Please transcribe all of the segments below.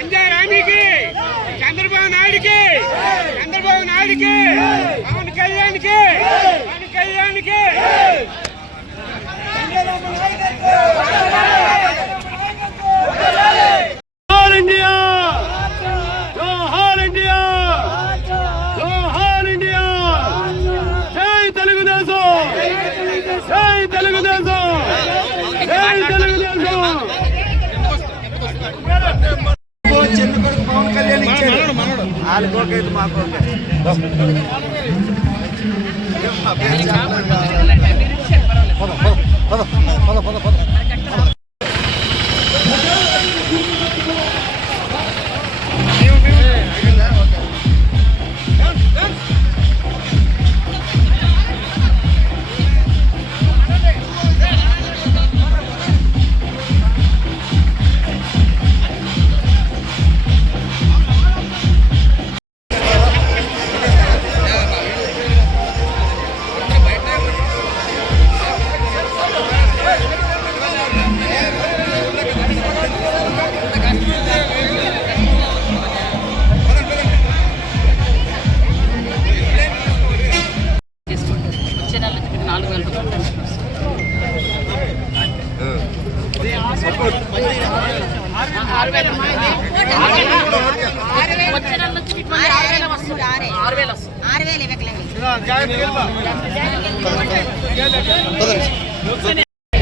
संजय रानी के चंद्रबाबु नायडू के पवन कल्याण के పవన్ కళ్యాణ్ ఇచ్చాడు ఆడుకోకైతే మాకు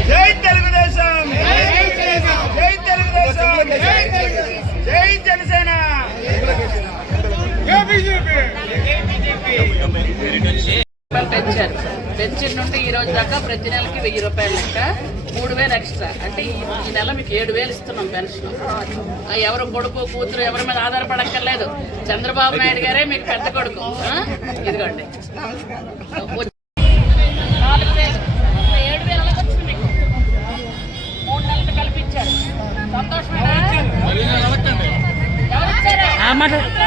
జై తెలుగుదేశం, జై జనసేన, పెన్షన్ నుండి ఈ రోజు దాకా ప్రతి నెలకి 1000 రూపాయలు లెక్క 3000 ఎక్స్ట్రా అంటే ఈ నెల మీకు 7000 ఇస్తున్నాం పెన్షన్. ఎవరు కొడుకు కూతురు ఎవరి మీద ఆధారపడక్కర్లేదు. చంద్రబాబు నాయుడు గారే మీకు పెద్ద కొడుకు. ఇదిగోండి 4000 7000 వచ్చింది మీకు 3 నెలలు కల్పించారు. సంతోషమేనా? ఎవరు ఇచ్చారు?